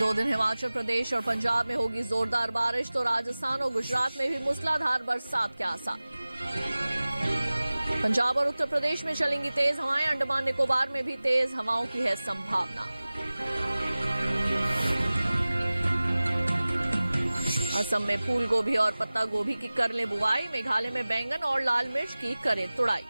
2 दिन हिमाचल प्रदेश और पंजाब में होगी जोरदार बारिश, तो राजस्थान और गुजरात में भी मूसलाधार बरसात के आसार। पंजाब और उत्तर प्रदेश में चलेंगी तेज हवाएं, अंडमान निकोबार में भी तेज हवाओं की है संभावना। असम में फूल गोभी और पत्ता गोभी की कर ले बुआई, मेघालय में बैंगन और लाल मिर्च की करें तुड़ाई।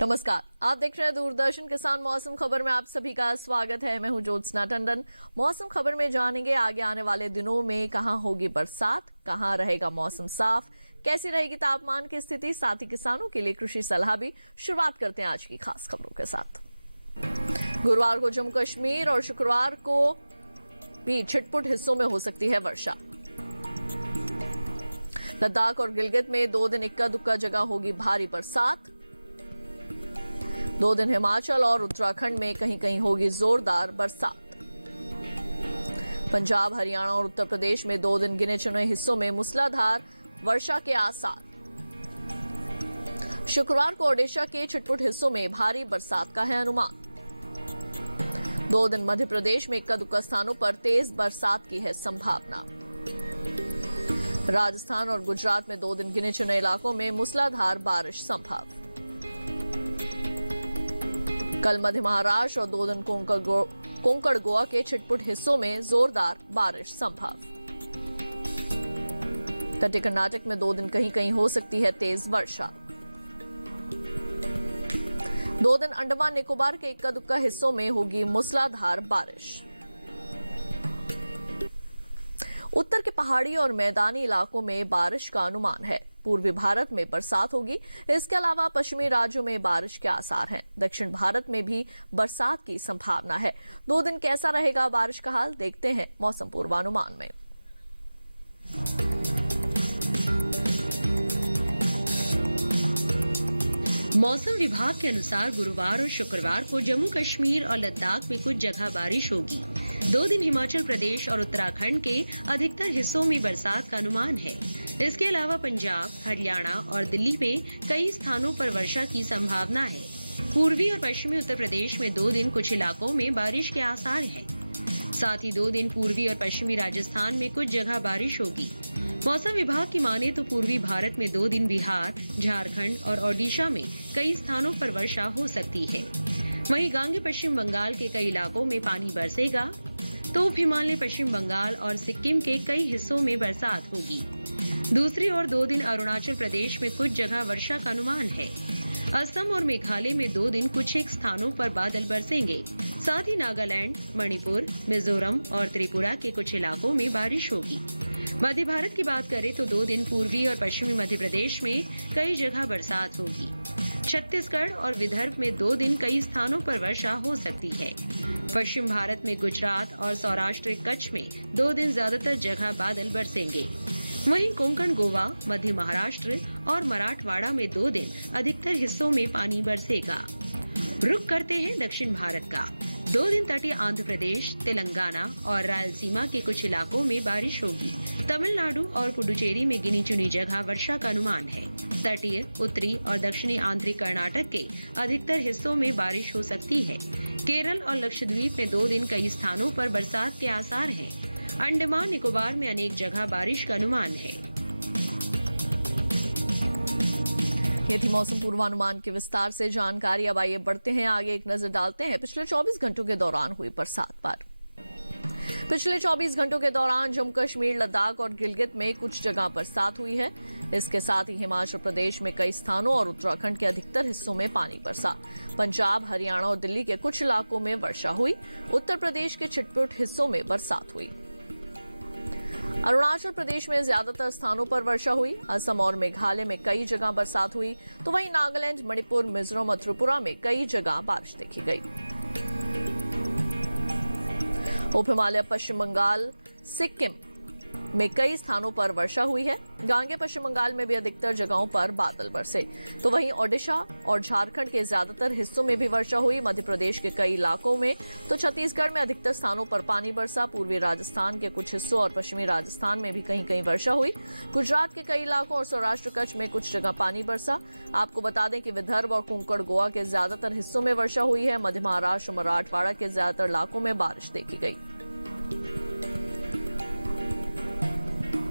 नमस्कार, आप देख रहे हैं दूरदर्शन किसान मौसम खबर में आप सभी का स्वागत है। मैं हूं ज्योत्सना टंडन। मौसम खबर में जानेंगे आगे आने वाले दिनों में कहां होगी बरसात, कहां रहेगा मौसम साफ, कैसी रहेगी तापमान की स्थिति, साथ ही किसानों के लिए कृषि सलाह भी। शुरुआत करते हैं आज की खास खबरों के साथ। गुरुवार को जम्मू कश्मीर और शुक्रवार को भी छिटपुट हिस्सों में हो सकती है वर्षा। लद्दाख और गिलगित में 2 दिन इक्का दुक्का जगह होगी भारी बरसात। 2 दिन हिमाचल और उत्तराखंड में कहीं कहीं होगी जोरदार बरसात। पंजाब, हरियाणा और उत्तर प्रदेश में 2 दिन गिने चुने हिस्सों में मूसलाधार वर्षा के आसार। शुक्रवार को ओडिशा के छिटपुट हिस्सों में भारी बरसात का है अनुमान। 2 दिन मध्य प्रदेश में इक्का दुक्का स्थानों पर तेज बरसात की है संभावना। राजस्थान और गुजरात में 2 दिन गिने चुने इलाकों में मूसलाधार बारिश संभव। कल मध्य महाराष्ट्र और 2 दिन कोंकण गोवा के छिटपुट हिस्सों में जोरदार बारिश संभव। तटीय कर्नाटक में 2 दिन कहीं कहीं हो सकती है तेज वर्षा। 2 दिन अंडमान निकोबार के इक्का दुक्का हिस्सों में होगी मूसलाधार बारिश। उत्तर के पहाड़ी और मैदानी इलाकों में बारिश का अनुमान है। पूर्वी भारत में बरसात होगी। इसके अलावा पश्चिमी राज्यों में बारिश के आसार हैं। दक्षिण भारत में भी बरसात की संभावना है। 2 दिन कैसा रहेगा बारिश का हाल, देखते हैं मौसम पूर्वानुमान में। मौसम विभाग के अनुसार गुरुवार और शुक्रवार को जम्मू कश्मीर और लद्दाख में कुछ जगह बारिश होगी। 2 दिन हिमाचल प्रदेश और उत्तराखंड के अधिकतर हिस्सों में बरसात का अनुमान है। इसके अलावा पंजाब, हरियाणा और दिल्ली में कई स्थानों पर वर्षा की संभावना है। पूर्वी और पश्चिमी उत्तर प्रदेश में 2 दिन कुछ इलाकों में बारिश के आसार हैं। साथ ही 2 दिन पूर्वी और पश्चिमी राजस्थान में कुछ जगह बारिश होगी। मौसम विभाग की माने तो पूर्वी भारत में 2 दिन बिहार, झारखंड और ओडिशा में कई स्थानों पर वर्षा हो सकती है। वहीं गांगे पश्चिम बंगाल के कई इलाकों में पानी बरसेगा, तो उप हिमालय पश्चिम बंगाल और सिक्किम के कई हिस्सों में बरसात होगी। दूसरी ओर 2 दिन अरुणाचल प्रदेश में कुछ जगह वर्षा का अनुमान है। असम और मेघालय में 2 दिन कुछ एक स्थानों पर बादल बरसेंगे। साथ ही नागालैंड, मणिपुर, मिजोरम और त्रिपुरा के कुछ इलाकों में बारिश होगी। मध्य भारत की बात करें तो 2 दिन पूर्वी और पश्चिमी मध्य प्रदेश में कई जगह बरसात होगी। छत्तीसगढ़ और विदर्भ में 2 दिन कई स्थानों पर वर्षा हो सकती है। पश्चिम भारत में गुजरात और सौराष्ट्र कच्छ में 2 दिन ज्यादातर जगह बादल बरसेंगे। वहीं कोंकण गोवा, मध्य महाराष्ट्र और मराठवाड़ा में 2 दिन अधिकतर हिस्सों में पानी बरसेगा। रुख करते हैं दक्षिण भारत का। 2 दिन तटीय आंध्र प्रदेश, तेलंगाना और रायलसीमा के कुछ इलाकों में बारिश होगी। तमिलनाडु और पुडुचेरी में गिनी चुनी जगह वर्षा का अनुमान है। तटीय, उत्तरी और दक्षिणी आंतरिक कर्नाटक के अधिकतर हिस्सों में बारिश हो सकती है। केरल और लक्षद्वीप में 2 दिन कई स्थानों पर बरसात के आसार हैं। अंडमान निकोबार में अनेक जगह बारिश का अनुमान है। ये थी मौसम पूर्वानुमान की विस्तार से जानकारी। अब आइए बढ़ते हैं आगे, एक नजर डालते हैं पिछले 24 घंटों के दौरान हुई बरसात पर। पिछले 24 घंटों के दौरान जम्मू कश्मीर, लद्दाख और गिलगित में कुछ जगह बरसात हुई है। इसके साथ ही हिमाचल प्रदेश में कई स्थानों और उत्तराखंड के अधिकतर हिस्सों में पानी बरसा। पंजाब, हरियाणा और दिल्ली के कुछ इलाकों में वर्षा हुई। उत्तर प्रदेश के छिटपुट हिस्सों में बरसात हुई। अरुणाचल प्रदेश में ज्यादातर स्थानों पर वर्षा हुई। असम और मेघालय में कई जगह बरसात हुई, तो वहीं नागालैंड, मणिपुर, मिजोरम और त्रिपुरा में कई जगह बारिश देखी गई। उप हिमालय पश्चिम बंगाल, सिक्किम में कई स्थानों पर वर्षा हुई है। गांगे पश्चिम बंगाल में भी अधिकतर जगहों पर बादल बरसे, तो वहीं ओडिशा और झारखंड के ज्यादातर हिस्सों में भी वर्षा हुई। मध्य प्रदेश के कई इलाकों में तो छत्तीसगढ़ में अधिकतर स्थानों पर पानी बरसा। पूर्वी राजस्थान के कुछ हिस्सों और पश्चिमी राजस्थान में भी कहीं कहीं वर्षा हुई। गुजरात के कई इलाकों और सौराष्ट्र कच्छ में कुछ जगह पानी बरसा। आपको बता दें कि विदर्भ और कोंकण गोवा के ज्यादातर हिस्सों में वर्षा हुई है। मध्य महाराष्ट्र और मराठवाड़ा के ज्यादातर इलाकों में बारिश देखी गई।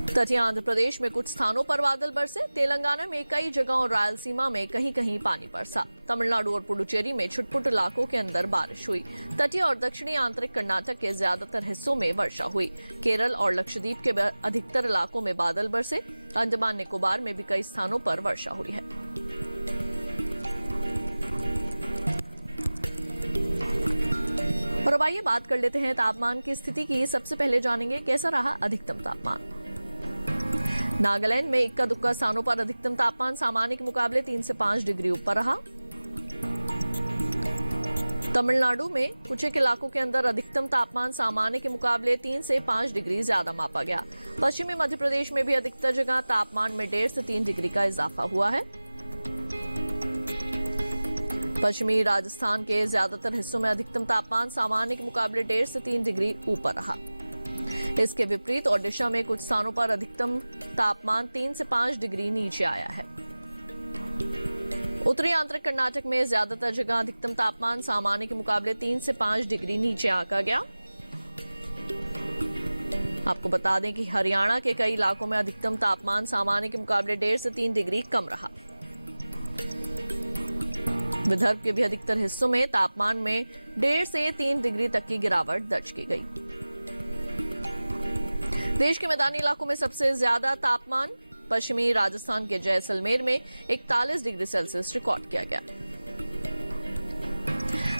तटीय आंध्र प्रदेश में कुछ स्थानों पर बादल बरसे। तेलंगाना में कई जगहों और रायलसीमा में कहीं कहीं पानी बरसा। तमिलनाडु और पुडुचेरी में छुटपुट इलाकों के अंदर बारिश हुई। तटीय और दक्षिणी आंतरिक कर्नाटक के ज्यादातर हिस्सों में वर्षा हुई। केरल और लक्षद्वीप के अधिकतर इलाकों में बादल बरसे। अंडमान निकोबार में भी कई स्थानों पर वर्षा हुई है। और अब आइए बात कर लेते हैं तापमान की स्थिति की। सबसे पहले जानेंगे कैसा रहा अधिकतम तापमान। नागालैंड में इक्का दुक्का स्थानों पर अधिकतम तापमान सामान्य के मुकाबले 3 से 5 डिग्री ऊपर रहा। तमिलनाडु में कुछ एक इलाकों के अंदर अधिकतम तापमान सामान्य के मुकाबले 3 से 5 डिग्री ज्यादा मापा गया। पश्चिमी मध्य प्रदेश में भी अधिकतर जगह तापमान में 1.5 से 3 डिग्री का इजाफा हुआ है। पश्चिमी राजस्थान के ज्यादातर हिस्सों में अधिकतम तापमान सामान्य के मुकाबले 1.5 से 3 डिग्री ऊपर रहा। इसके विपरीत ओडिशा में कुछ स्थानों पर अधिकतम तापमान 3 से 5 डिग्री नीचे आया है। उत्तरी आंतरिक कर्नाटक में ज्यादातर जगह अधिकतम तापमान सामान्य के मुकाबले 3 से 5 डिग्री नीचे आंका गया। आपको बता दें कि हरियाणा के कई इलाकों में अधिकतम तापमान सामान्य के मुकाबले 1.5 से 3 डिग्री कम रहा। विदर्भ के भी अधिकतर हिस्सों में तापमान में 1.5 से 3 डिग्री तक की गिरावट दर्ज की गई। देश के मैदानी इलाकों में सबसे ज्यादा तापमान पश्चिमी राजस्थान के जैसलमेर में 41 डिग्री सेल्सियस रिकॉर्ड किया गया।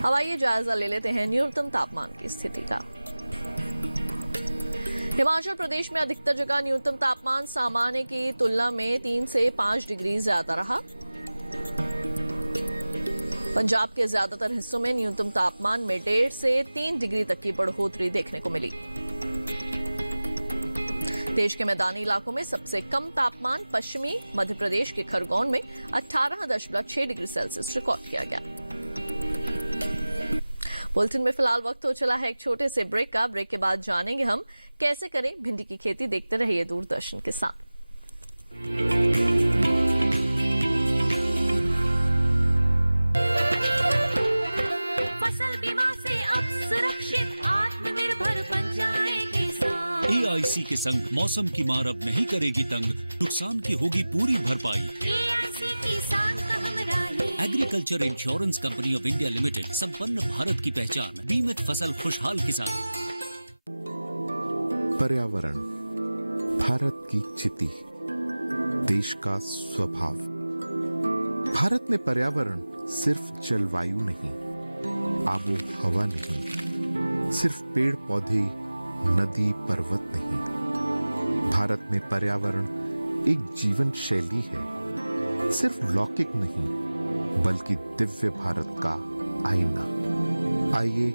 अब आइए जायजा ले लेते हैं न्यूनतम तापमान की स्थिति का। हिमाचल प्रदेश में अधिकतर जगह न्यूनतम तापमान सामान्य की तुलना में 3 से 5 डिग्री ज्यादा रहा। पंजाब के ज्यादातर हिस्सों में न्यूनतम तापमान में 1.5 से 3 डिग्री तक की बढ़ोतरी देखने को मिली। देश के मैदानी इलाकों में सबसे कम तापमान पश्चिमी मध्य प्रदेश के खरगोन में 18.6 डिग्री सेल्सियस रिकॉर्ड किया गया। बुलेटिन में फिलहाल वक्त हो चला है एक छोटे से ब्रेक का। ब्रेक के बाद जानेंगे हम कैसे करें भिंडी की खेती। देखते रहिए दूरदर्शन के साथ। फसल बीमा से अब सुरक्षित आत्मनिर्भर बन जाए किसान। AIC के संग मौसम की मार अब नहीं करेगी तंग, नुकसान की होगी पूरी भरपाई। AIC किसान का हमराही। Agriculture insurance company of India limited, संपन्न भारत की पहचान, बीमित फसल खुशहाल किसान। पर्यावरण भारत की चिति, देश का स्वभाव। भारत में पर्यावरण सिर्फ जलवायु नहीं, आबो हवा नहीं, सिर्फ पेड़ पौधे, नदी पर्वत नहीं। भारत में पर्यावरण एक जीवन शैली है, सिर्फ लौकिक नहीं बल्कि दिव्य भारत का आईना। आइए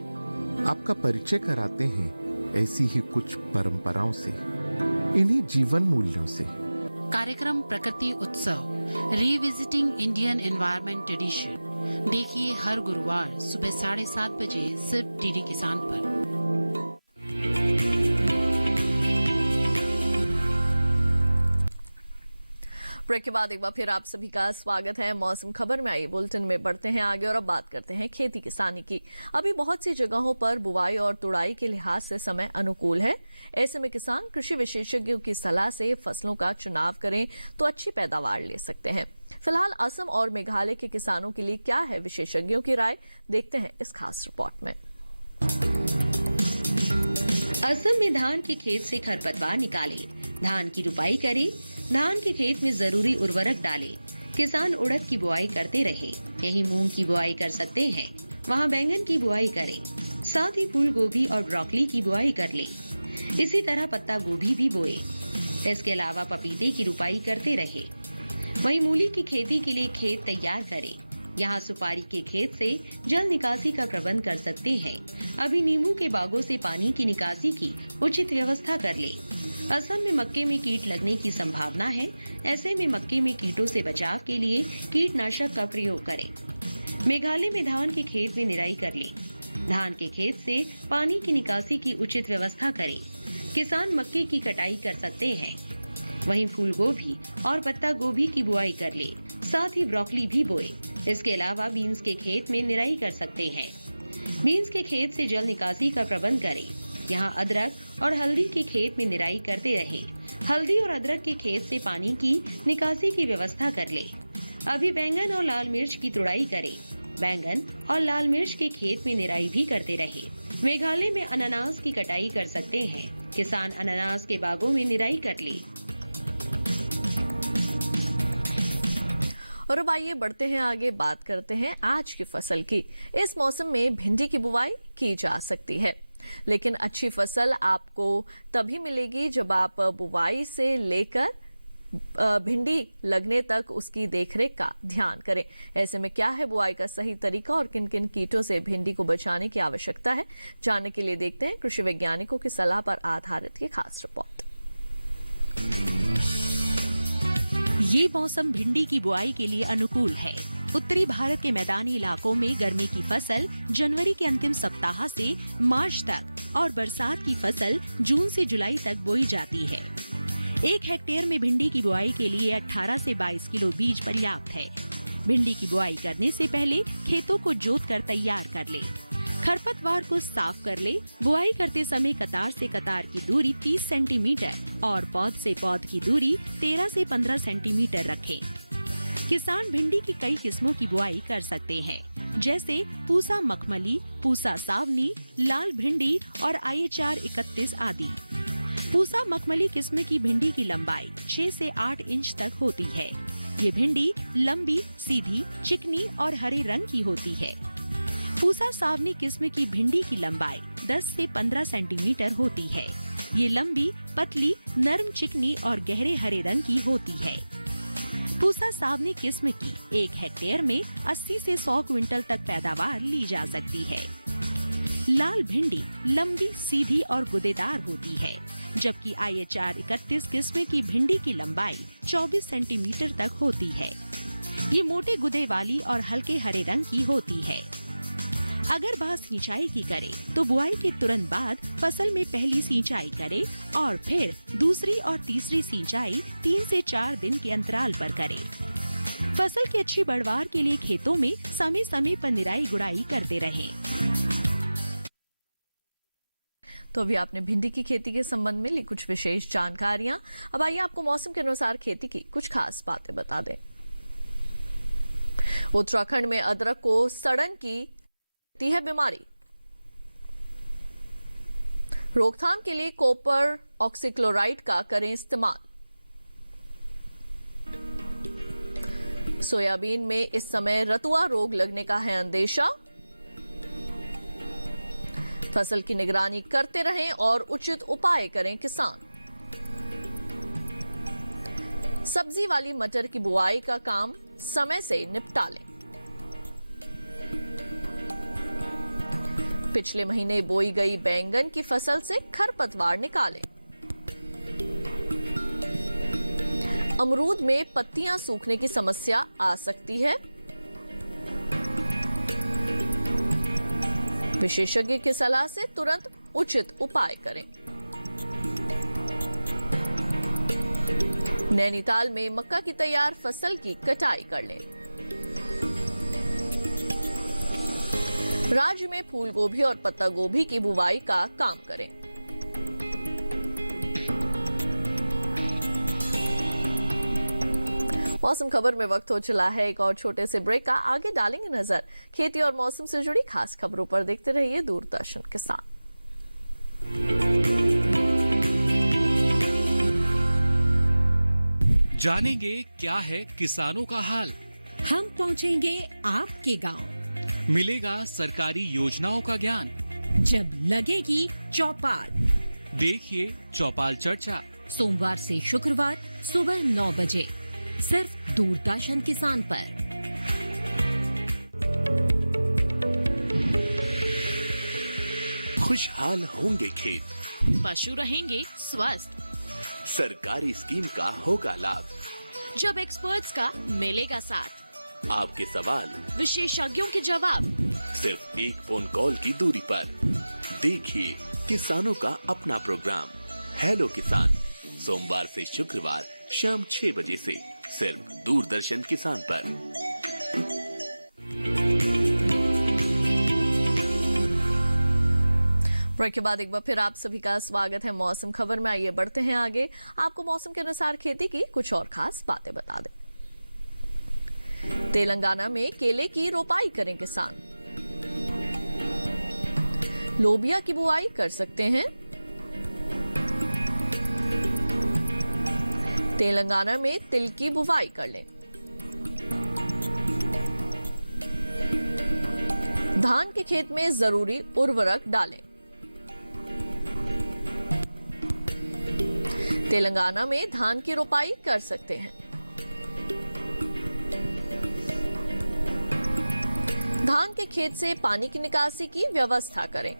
आपका परिचय कराते हैं ऐसी ही कुछ परंपराओं से, इन्हीं जीवन मूल्यों से। कार्यक्रम प्रकृति उत्सव रिविजिटिंग इंडियन एनवायरनमेंट ट्रेडिशन देखिए हर गुरुवार सुबह 7:30 बजे सिर्फ डीडी किसान पर। ब्रेक के बाद एक बार फिर आप सभी का स्वागत है। मौसम खबर में आइए बुलेटिन में बढ़ते हैं आगे और अब बात करते हैं खेती किसानी की। अभी बहुत सी जगहों पर बुवाई और तुड़ाई के लिहाज से समय अनुकूल है। ऐसे में किसान कृषि विशेषज्ञों की सलाह से फसलों का चुनाव करें तो अच्छी पैदावार ले सकते हैं। फिलहाल असम और मेघालय के किसानों के लिए क्या है विशेषज्ञों की राय, देखते हैं इस खास रिपोर्ट में। असम में धान के खेत से खरपतवार निकाले, धान की रुपाई करे, धान के खेत में जरूरी उर्वरक डाले। किसान उड़द की बुआई करते रहे, यही मूंग की बुआई कर सकते हैं, वहाँ बैंगन की बुआई करें, साथ ही फूल गोभी और ब्रोकली की बुआई कर ले। इसी तरह पत्ता गोभी भी बोए। इसके अलावा पपीते की रुपाई करते रहे। वहीं मूली की खेती के लिए खेत तैयार करें। यहाँ सुपारी के खेत से जल निकासी का प्रबंध कर सकते हैं। अभी नींबू के बागों से पानी की निकासी की उचित व्यवस्था कर ले। असम में मक्के में कीट लगने की संभावना है। ऐसे में मक्के में कीटों से बचाव के लिए कीटनाशक का प्रयोग करें। मेघालय में धान के खेत में निराई कर लें। धान के खेत से पानी की निकासी की उचित व्यवस्था करें। किसान मक्के की कटाई कर सकते हैं। वहीं फूल गोभी और पत्ता गोभी की बुआई कर ले, साथ ही ब्रोकली भी बोए। इसके अलावा बीन्स के खेत में निराई कर सकते हैं। बीन्स के खेत से जल निकासी का प्रबंध करें। यहाँ अदरक और हल्दी के खेत में निराई करते रहें। हल्दी और अदरक के खेत से पानी की निकासी की व्यवस्था कर ले। अभी बैंगन और लाल मिर्च की तुड़ाई करें। बैंगन और लाल मिर्च के खेत में निराई भी करते रहे। मेघालय में अनानास की कटाई कर सकते हैं। किसान अनानास के बागों में निराई कर ले। और अब आइए बढ़ते हैं आगे, बात करते हैं आज की फसल की। इस मौसम में भिंडी की बुवाई की जा सकती है, लेकिन अच्छी फसल आपको तभी मिलेगी जब आप बुवाई से लेकर भिंडी लगने तक उसकी देखरेख का ध्यान करें। ऐसे में क्या है बुआई का सही तरीका और किन किन कीटों से भिंडी को बचाने की आवश्यकता है, जानने के लिए देखते हैं कृषि वैज्ञानिकों की सलाह पर आधारित ये खास रिपोर्ट। ये मौसम भिंडी की बुआई के लिए अनुकूल है। उत्तरी भारत के मैदानी इलाकों में गर्मी की फसल जनवरी के अंतिम सप्ताह से मार्च तक और बरसात की फसल जून से जुलाई तक बोई जाती है। 1 हेक्टेयर में भिंडी की बुआई के लिए 18 से 22 किलो बीज पर्याप्त है। भिंडी की बुआई करने से पहले खेतों को जोत कर तैयार कर ले। खरपतवार को साफ कर ले। बुआई करते समय कतार से कतार की दूरी 30 सेंटीमीटर और पौध से पौध की दूरी 13 से 15 सेंटीमीटर रखें। किसान भिंडी की कई किस्मों की बुआई कर सकते हैं, जैसे पूसा मखमली, पूसा सावनी, लाल भिंडी और IHR 31 आदि। पूसा मखमली किस्म की भिंडी की लंबाई 6 से 8 इंच तक होती है। ये भिंडी लंबी, सीधी, चिकनी और हरे रंग की होती है। पूसा सावनी किस्म की भिंडी की लंबाई 10 से 15 सेंटीमीटर होती है। ये लंबी, पतली, नरम, चिकनी और गहरे हरे रंग की होती है। पूसा सावनी किस्म की 1 हेक्टेयर में 80 से 100 क्विंटल तक पैदावार ली जा सकती है। लाल भिंडी लंबी, सीधी और गुदेदार होती है, जबकि IHR 31 किस्म की भिंडी की लंबाई 24 सेंटीमीटर तक होती है। ये मोटे गुदे वाली और हल्के हरे रंग की होती है। अगर बात सिंचाई की करें तो बुआई के तुरंत बाद फसल में पहली सिंचाई करें और फिर दूसरी और तीसरी सिंचाई 3 से 4 दिन के अंतराल पर करें। फसल की अच्छी पैदावार के लिए खेतों में समय समय पर निराई गुड़ाई करते रहें। तो अभी आपने भिंडी की खेती के संबंध में ली कुछ विशेष जानकारियां। अब आइए आपको मौसम के अनुसार खेती की कुछ खास बातें बता दें। उत्तराखंड में अदरक को सड़न की है बीमारी। रोकथाम के लिए कॉपर ऑक्सीक्लोराइड का करें इस्तेमाल। सोयाबीन में इस समय रतुआ रोग लगने का है अंदेशा। फसल की निगरानी करते रहें और उचित उपाय करें किसान। सब्जी वाली मटर की बुआई का काम समय से निपटा लें। पिछले महीने बोई गई बैंगन की फसल से खरपतवार निकालें। अमरूद में पत्तियां सूखने की समस्या आ सकती है। विशेषज्ञ की सलाह से तुरंत उचित उपाय करें। नैनीताल में मक्का की तैयार फसल की कटाई कर लें। राज्य में फूल गोभी और पत्ता गोभी की बुवाई का काम करें। मौसम खबर में वक्त हो चला है एक और छोटे से ब्रेक का। आगे डालेंगे नजर खेती और मौसम से जुड़ी खास खबरों पर। देखते रहिए दूरदर्शन के साथ। जानेंगे क्या है किसानों का हाल। हम पहुंचेंगे आपके गांव। मिलेगा सरकारी योजनाओं का ज्ञान। जब लगेगी चौपाल, देखिए चौपाल चर्चा सोमवार से शुक्रवार सुबह 9 बजे सिर्फ दूरदर्शन किसान पर। खुशहाल होंगे खेत, पशु रहेंगे स्वस्थ, सरकारी स्कीम का होगा लाभ। जब एक्सपर्ट्स का मिलेगा साथ, आपके सवाल विशेषज्ञों के जवाब, सिर्फ एक फोन कॉल की दूरी पर। देखिए किसानों का अपना प्रोग्राम हेलो किसान, सोमवार से शुक्रवार शाम 6 बजे से सिर्फ दूरदर्शन किसान पर। ब्रेक के बाद एक बार फिर आप सभी का स्वागत है मौसम खबर में। आइए बढ़ते हैं आगे, आपको मौसम के अनुसार खेती की कुछ और खास बातें बता दें। तेलंगाना में केले की रोपाई करें किसान, लोबिया की बुआई कर सकते हैं। तेलंगाना में तिल की बुवाई कर लें। धान के खेत में जरूरी उर्वरक डालें। तेलंगाना में धान की रोपाई कर सकते हैं। धान के खेत से पानी की निकासी की व्यवस्था करें।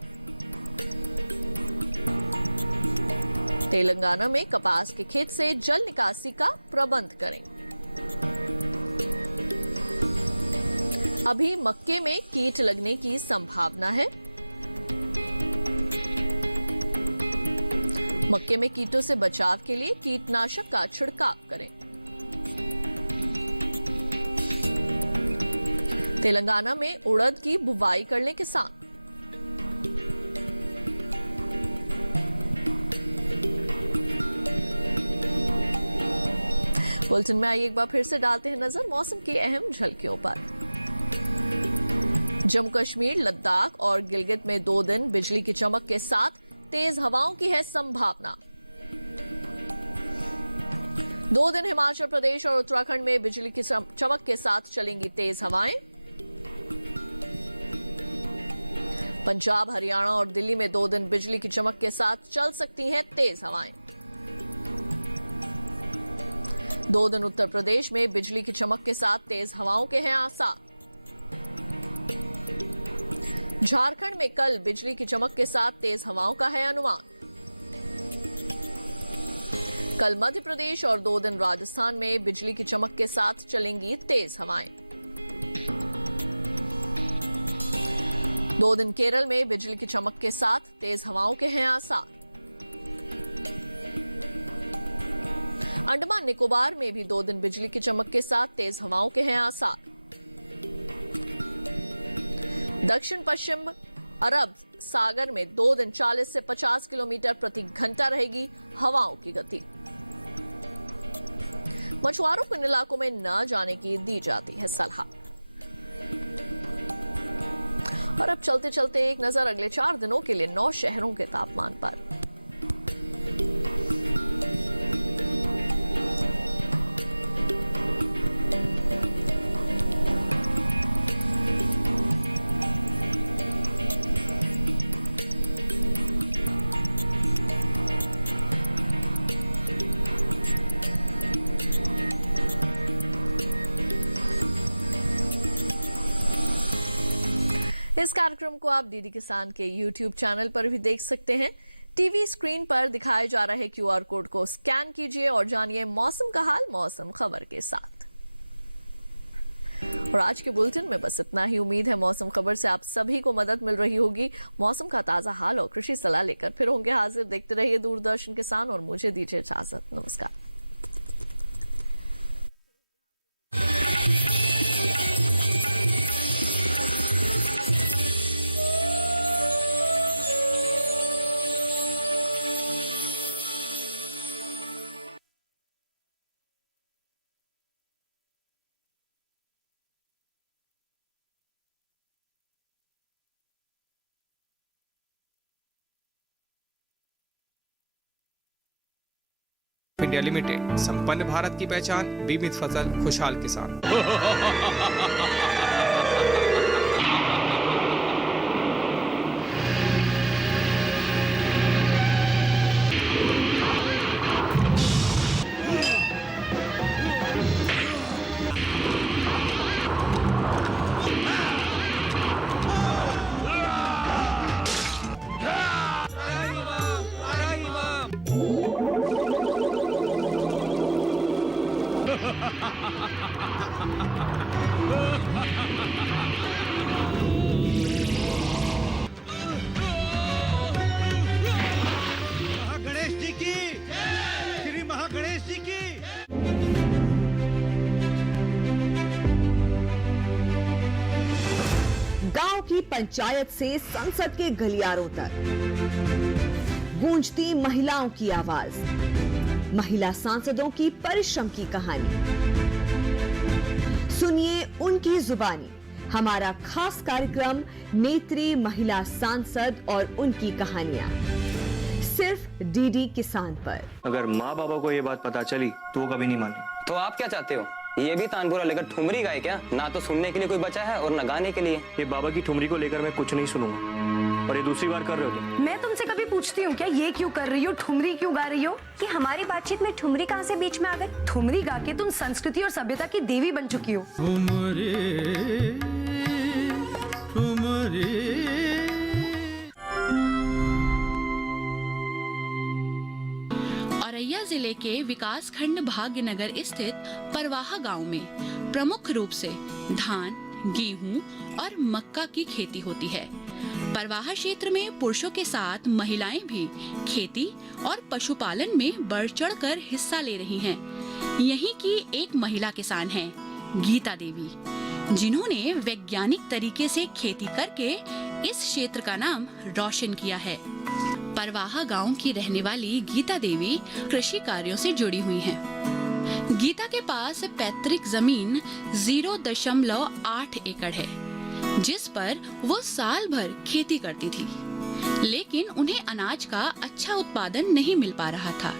तेलंगाना में कपास के खेत से जल निकासी का प्रबंध करें। अभी मक्के में कीट लगने की संभावना है। मक्के में कीटों से बचाव के लिए कीटनाशक का छिड़काव करें। तेलंगाना में उड़द की बुवाई कर लें किसान। बुलेटिन में आइए एक बार फिर से डालते हैं नजर मौसम की अहम झलकियों पर। जम्मू कश्मीर, लद्दाख और गिलगित में 2 दिन बिजली की चमक के साथ तेज हवाओं की है संभावना। 2 दिन हिमाचल प्रदेश और उत्तराखंड में बिजली की चमक के साथ चलेंगी तेज हवाएं। पंजाब, हरियाणा और दिल्ली में 2 दिन बिजली की चमक के साथ चल सकती हैं तेज हवाएं। 2 दिन उत्तर प्रदेश में बिजली की चमक के साथ तेज हवाओं के हैं आसार। झारखंड में कल बिजली की चमक के साथ तेज हवाओं का है अनुमान। कल मध्य प्रदेश और 2 दिन राजस्थान में बिजली की चमक के साथ चलेंगी तेज हवाएं। 2 दिन केरल में बिजली की चमक के साथ तेज हवाओं के हैं आसार। अंडमान निकोबार में भी 2 दिन बिजली की चमक के साथ तेज हवाओं के हैं आसार। दक्षिण पश्चिम अरब सागर में 2 दिन 40 से 50 किलोमीटर प्रति घंटा रहेगी हवाओं की गति। मछुआरों को इन इलाकों में न जाने की दी जाती है सलाह। और अब चलते चलते एक नजर अगले 4 दिनों के लिए 9 शहरों के तापमान पर। इस कार्यक्रम को आप डीडी किसान के YouTube चैनल पर भी देख सकते हैं। टीवी स्क्रीन पर दिखाए जा रहे QR कोड को स्कैन कीजिए और जानिए मौसम का हाल मौसम खबर के साथ। और आज के बुलेटिन में बस इतना ही। उम्मीद है मौसम खबर से आप सभी को मदद मिल रही होगी। मौसम का ताजा हाल और कृषि सलाह लेकर फिर होंगे हाजिर। देखते रहिए दूरदर्शन किसान और मुझे दीजिए इजाजत। नमस्कार। इंडिया लिमिटेड, संपन्न भारत की पहचान, बीमित फसल, खुशहाल किसान। पंचायत से संसद के गलियारों तक गूंजती महिलाओं की आवाज, महिला सांसदों की परिश्रम की कहानी। सुनिए उनकी जुबानी हमारा खास कार्यक्रम नेत्री महिला सांसद और उनकी कहानियां, सिर्फ डीडी किसान पर। अगर माँ बाबा को ये बात पता चली तो वो कभी नहीं माने। तो आप क्या चाहते हो? ये भी तानपुरा लेकर ठुमरी गाए क्या? ना तो सुनने के लिए कोई बचा है और ना गाने के लिए। ये बाबा की ठुमरी को लेकर मैं कुछ नहीं सुनूंगा। और ये दूसरी बार कर रहे हो तुम। मैं तुमसे कभी पूछती हूँ क्या ये क्यों कर रही हो, ठुमरी क्यों गा रही हो? कि हमारी बातचीत में ठुमरी कहाँ से बीच में आ गई? ठुमरी गा के तुम संस्कृति और सभ्यता की देवी बन चुकी हो। औरैया जिले के विकास खंड भाग्यनगर स्थित परवाहा गांव में प्रमुख रूप से धान, गेहूं और मक्का की खेती होती है। परवाहा क्षेत्र में पुरुषों के साथ महिलाएं भी खेती और पशुपालन में बढ़ चढ़कर हिस्सा ले रही हैं। यहीं की एक महिला किसान हैं, गीता देवी, जिन्होंने वैज्ञानिक तरीके से खेती करके इस क्षेत्र का नाम रोशन किया है। परवाहा गांव की रहने वाली गीता देवी कृषि कार्यों से जुड़ी हुई हैं। गीता के पास पैतृक जमीन 0.8 एकड़ है, जिस पर वो साल भर खेती करती थी, लेकिन उन्हें अनाज का अच्छा उत्पादन नहीं मिल पा रहा था।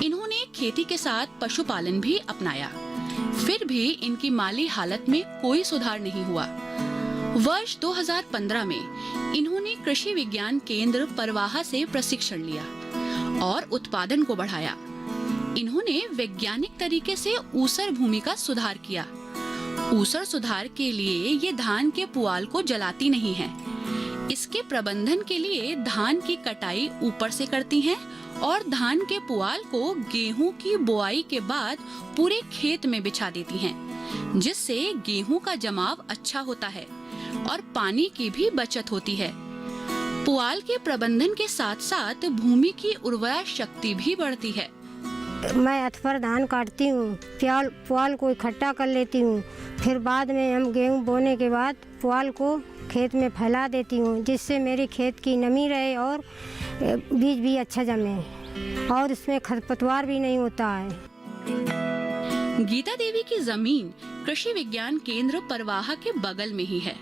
इन्होंने खेती के साथ पशुपालन भी अपनाया, फिर भी इनकी माली हालत में कोई सुधार नहीं हुआ। वर्ष 2015 में इन्होंने कृषि विज्ञान केंद्र परवाहा से प्रशिक्षण लिया और उत्पादन को बढ़ाया। इन्होंने वैज्ञानिक तरीके से ऊसर भूमि का सुधार किया। ऊसर सुधार के लिए ये धान के पुआल को जलाती नहीं है। इसके प्रबंधन के लिए धान की कटाई ऊपर से करती हैं और धान के पुआल को गेहूं की बुआई के बाद पूरे खेत में बिछा देती हैं, जिससे गेहूं का जमाव अच्छा होता है और पानी की भी बचत होती है। पुआल के प्रबंधन के साथ साथ भूमि की उर्वरा शक्ति भी बढ़ती है। मैं अथवर धान काटती हूँ, पुआल को इकट्ठा कर लेती हूँ, फिर बाद में हम गेहूँ बोने के बाद पुआल को खेत में फैला देती हूँ, जिससे मेरी खेत की नमी रहे और बीज भी अच्छा जमे और इसमें खरपतवार भी नहीं होता है। गीता देवी की जमीन कृषि विज्ञान केंद्र परवाहा के बगल में ही है,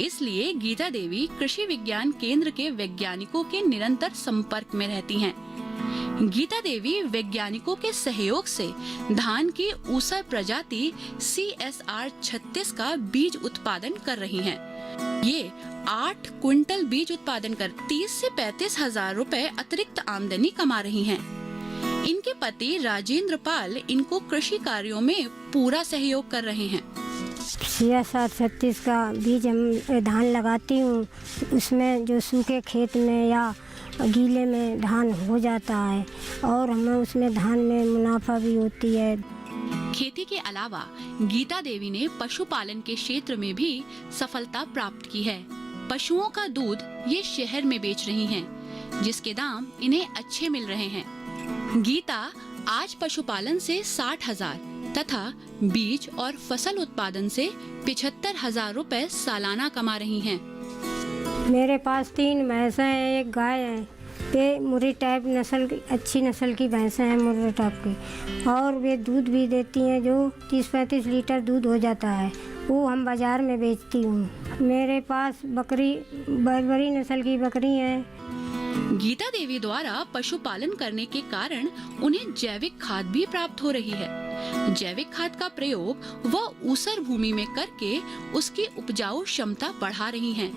इसलिए गीता देवी कृषि विज्ञान केंद्र के वैज्ञानिकों के निरंतर संपर्क में रहती हैं। गीता देवी वैज्ञानिकों के सहयोग से धान की ऊसर प्रजाति CSR 36 का बीज उत्पादन कर रही हैं। ये 8 क्विंटल बीज उत्पादन कर 30 से 35 हजार रुपए अतिरिक्त आमदनी कमा रही हैं। इनके पति राजेंद्र पाल इनको कृषि कार्यों में पूरा सहयोग कर रहे हैं। CSR 36 का बीज हम धान लगाती हूँ, उसमें जो सूखे खेत में या गीले में धान हो जाता है और हमें उसमें धान में मुनाफा भी होती है। खेती के अलावा गीता देवी ने पशुपालन के क्षेत्र में भी सफलता प्राप्त की है। पशुओं का दूध ये शहर में बेच रही हैं, जिसके दाम इन्हें अच्छे मिल रहे हैं। गीता आज पशुपालन से 60,000 तथा बीज और फसल उत्पादन से 75,000 रुपए सालाना कमा रही हैं। मेरे पास 3 भैंसें हैं, एक गाय है। वे मुर्री टाइप नस्ल की अच्छी नस्ल की भैंसें हैं, मुर्री टाइप की, और वे दूध भी देती हैं जो 30-35 लीटर दूध हो जाता है। वो हम बाजार में बेचती हूँ। मेरे पास बकरी बर्बरी नस्ल की बकरी है। गीता देवी द्वारा पशुपालन करने के कारण उन्हें जैविक खाद भी प्राप्त हो रही है। जैविक खाद का प्रयोग वह ऊसर भूमि में करके उसकी उपजाऊ क्षमता बढ़ा रही हैं।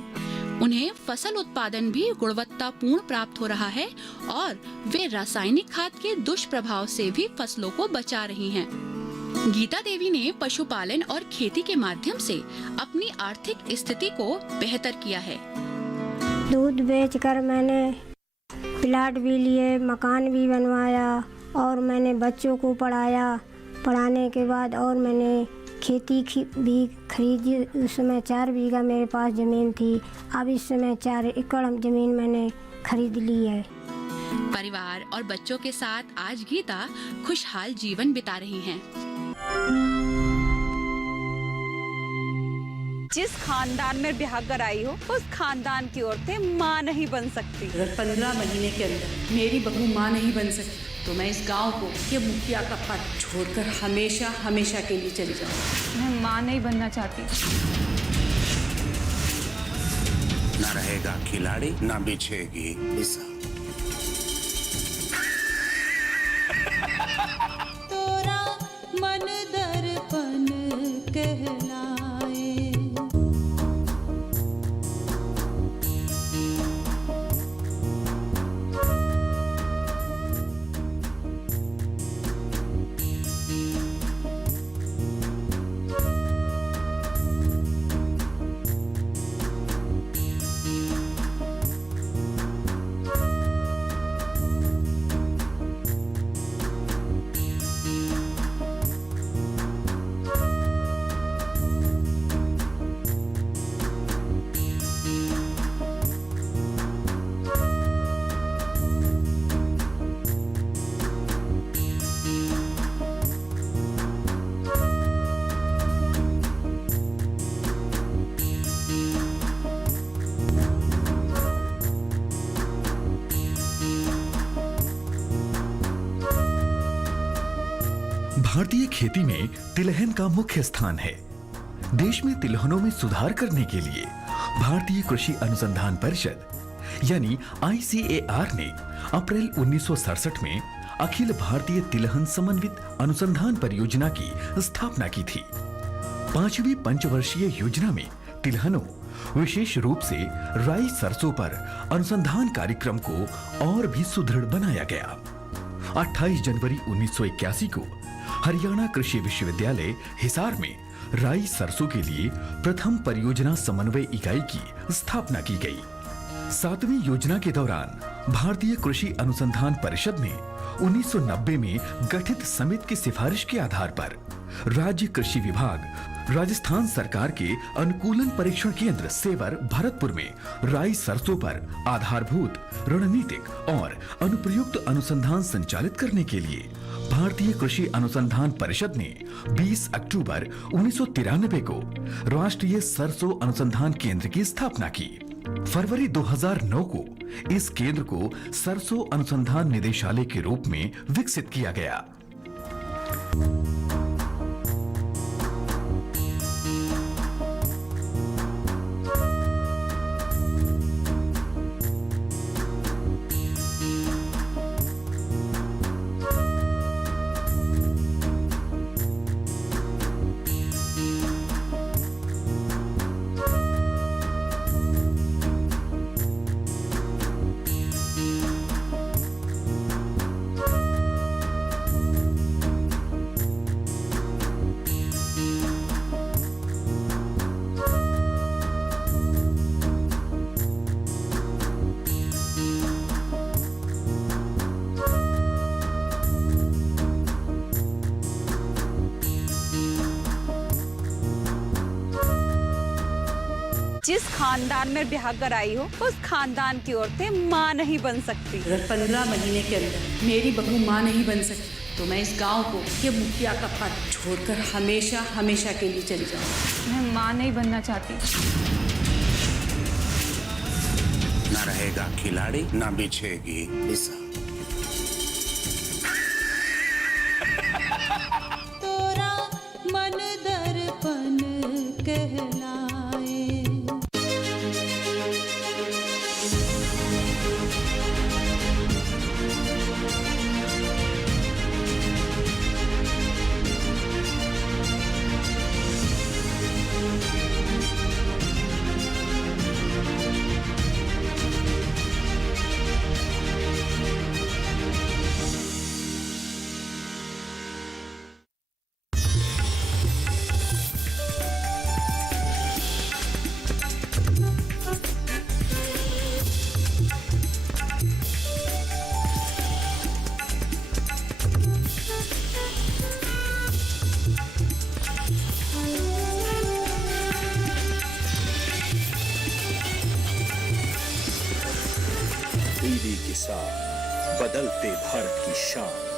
उन्हें फसल उत्पादन भी गुणवत्तापूर्ण प्राप्त हो रहा है और वे रासायनिक खाद के दुष्प्रभाव से भी फसलों को बचा रही हैं। गीता देवी ने पशुपालन और खेती के माध्यम से अपनी आर्थिक स्थिति को बेहतर किया है। दूध बेचकर मैंने प्लाट भी लिए, मकान भी बनवाया और मैंने बच्चों को पढ़ाया। पढ़ाने के बाद और मैंने खेती भी खरीदी। उस समय 4 बीघा मेरे पास ज़मीन थी, अब इस समय 4 एकड़ ज़मीन मैंने खरीद ली है। परिवार और बच्चों के साथ आज गीता खुशहाल जीवन बिता रही हैं। जिस खानदान में ब्याह कर आई हो उस खानदान की औरतें माँ नहीं बन सकती। अगर 15 महीने के अंदर मेरी बहू माँ नहीं बन सकती तो मैं इस गांव को ये मुखिया का पद छोड़कर हमेशा हमेशा के लिए चली जाऊँ। मैं माँ नहीं बनना चाहती। ना रहेगा खिलाड़ी ना बिछेगी दिशा। तोरा मन दर्पण कहलाए। भारतीय खेती में तिलहन का मुख्य स्थान है। देश में तिलहनों में सुधार करने के लिए भारतीय कृषि अनुसंधान परिषद यानी ICAR ने अप्रैल 1967 में अखिल भारतीय तिलहन समन्वित अनुसंधान परियोजना की स्थापना की थी। 5वीं पंचवर्षीय योजना में तिलहनों, विशेष रूप से राई सरसों पर अनुसंधान कार्यक्रम को और भी सुदृढ़ बनाया गया। 28 जनवरी 1981 को हरियाणा कृषि विश्वविद्यालय हिसार में राई सरसों के लिए प्रथम परियोजना समन्वय इकाई की स्थापना की गई। 7वीं योजना के दौरान भारतीय कृषि अनुसंधान परिषद ने 1990 में गठित समिति की सिफारिश के आधार पर राज्य कृषि विभाग, राजस्थान सरकार के अनुकूलन परीक्षण केंद्र सेवर भरतपुर में राई सरसों पर आधारभूत रणनीतिक और अनुप्रयुक्त अनुसंधान संचालित करने के लिए भारतीय कृषि अनुसंधान परिषद ने 20 अक्टूबर 1993 को राष्ट्रीय सरसों अनुसंधान केंद्र की स्थापना की। फरवरी 2009 को इस केंद्र को सरसों अनुसंधान निदेशालय के रूप में विकसित किया गया। जिस खानदान में ब्याह कर आई हो उस खानदान की औरतें माँ नहीं बन सकती। अगर 15 महीने के अंदर मेरी बहू माँ नहीं बन सकती तो मैं इस गांव को ये मुखिया का पद छोड़कर हमेशा हमेशा के लिए चली जाऊँ। मैं माँ नहीं बनना चाहती। ना रहेगा खिलाड़ी ना बिछेगी दिशा। तोरा मन दर्पण कहलाए। टीवी के साथ बदलते भारत की शान।